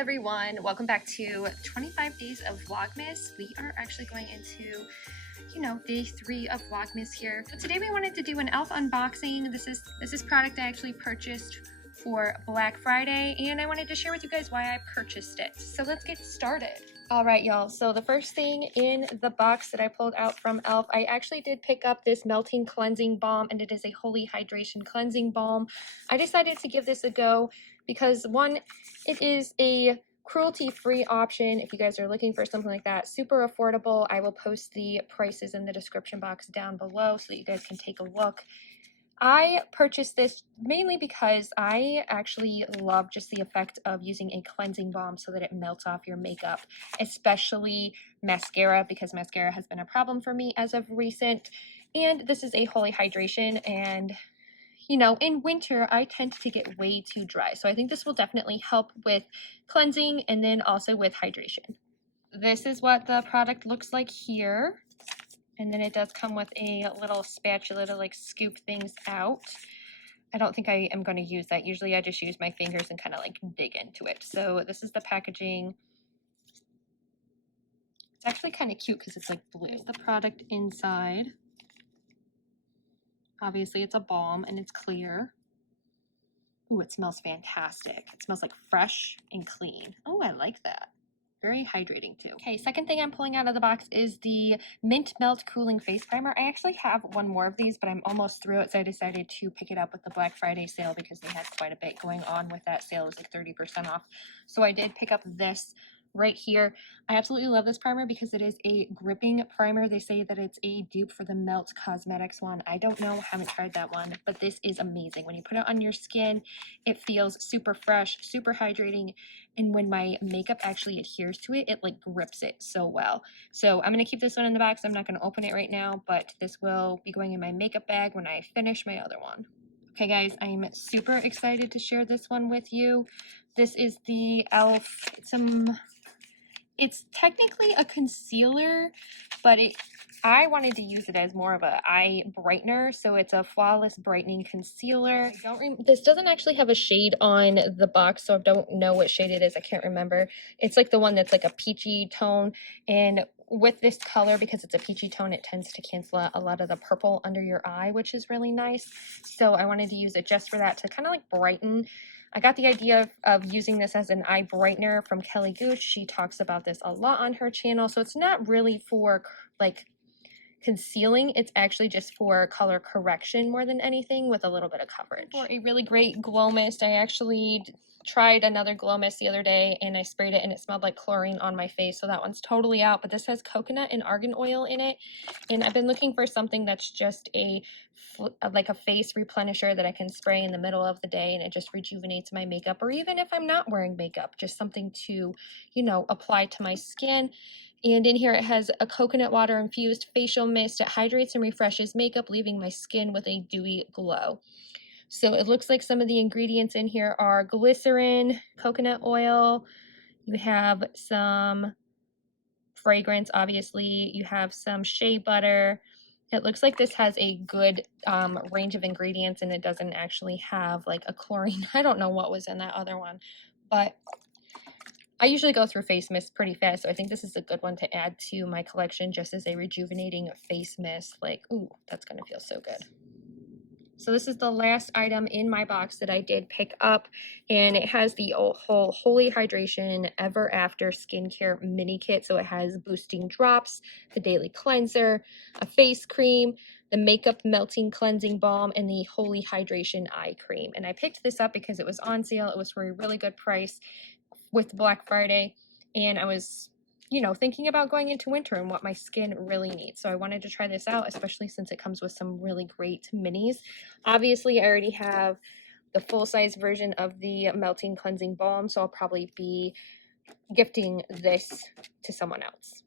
everyone, welcome back to 25 days of Vlogmas. We are actually going into, day 3 of Vlogmas here. So today we wanted to do an e.l.f. unboxing. This is product I actually purchased for Black Friday, and I wanted to share with you guys why I purchased it. So let's get started. All right, y'all. So the first thing in the box that I pulled out from e.l.f., I actually did pick up this melting cleansing balm, and it is a Holy Hydration cleansing balm. I decided to give this a go because, one, it is a cruelty-free option if you guys are looking for something like that. Super affordable. I will post the prices in the description box down below so that you guys can take a look. I purchased this mainly because I actually love just the effect of using a cleansing balm so that it melts off your makeup, especially mascara, because mascara has been a problem for me as of recent. And this is a Holy Hydration, and in winter, I tend to get way too dry. So I think this will definitely help with cleansing and then also with hydration. This is what the product looks like here. And then it does come with a little spatula to scoop things out. I don't think I am going to use that. Usually I just use my fingers and kind of dig into it. So this is the packaging. It's actually kind of cute because it's blue. Here's the product inside. Obviously it's a balm and it's clear. Ooh, it smells fantastic. It smells fresh and clean. Oh, I like that. Very hydrating too. Okay, second thing I'm pulling out of the box is the Mint Melt Cooling Face Primer. I actually have one more of these, but I'm almost through it, so I decided to pick it up with the Black Friday sale because they had quite a bit going on with that sale. It was 30% off. So I did pick up this right here. I absolutely love this primer because it is a gripping primer. They say that it's a dupe for the Melt Cosmetics one. I don't know, haven't tried that one, but this is amazing. When you put it on your skin, it feels super fresh, super hydrating, and when my makeup actually adheres to it, it grips it so well. So I'm going to keep this one in the box. I'm not going to open it right now, but this will be going in my makeup bag when I finish my other one. Okay guys, I'm super excited to share this one with you. This is the e.l.f. It's technically a concealer, but I wanted to use it as more of a eye brightener, so it's a flawless brightening concealer. This doesn't actually have a shade on the box, so I don't know what shade it is. I can't remember. It's the one that's a peachy tone, and with this color, because it's a peachy tone, it tends to cancel out a lot of the purple under your eye, which is really nice. So I wanted to use it just for that, to kind of brighten. I got the idea of using this as an eye brightener from Kelly Gooch. She talks about this a lot on her channel. So it's not really for concealing. It's actually just for color correction more than anything, with a little bit of coverage. For a really great glow mist, I actually tried another glow mist the other day and I sprayed it and it smelled like chlorine on my face. So that one's totally out, but this has coconut and argan oil in it. And I've been looking for something that's just a face replenisher that I can spray in the middle of the day and it just rejuvenates my makeup, or even if I'm not wearing makeup, just something to, apply to my skin. And in here it has a coconut water infused facial mist. It hydrates and refreshes makeup, leaving my skin with a dewy glow. So it looks like some of the ingredients in here are glycerin, coconut oil, you have some fragrance, obviously, you have some shea butter. It looks like this has a good range of ingredients, and it doesn't actually have a chlorine. I don't know what was in that other one, but I usually go through face mists pretty fast, so I think this is a good one to add to my collection just as a rejuvenating face mist. Ooh, that's going to feel so good. So this is the last item in my box that I did pick up, and it has the whole Holy Hydration Ever After Skincare Mini Kit. So it has boosting drops, the daily cleanser, a face cream, the makeup melting cleansing balm, and the Holy Hydration eye cream. And I picked this up because it was on sale. It was for a really good price with Black Friday, and I was thinking about going into winter and what my skin really needs. So I wanted to try this out, especially since it comes with some really great minis. Obviously, I already have the full-size version of the Melting Cleansing Balm, so I'll probably be gifting this to someone else.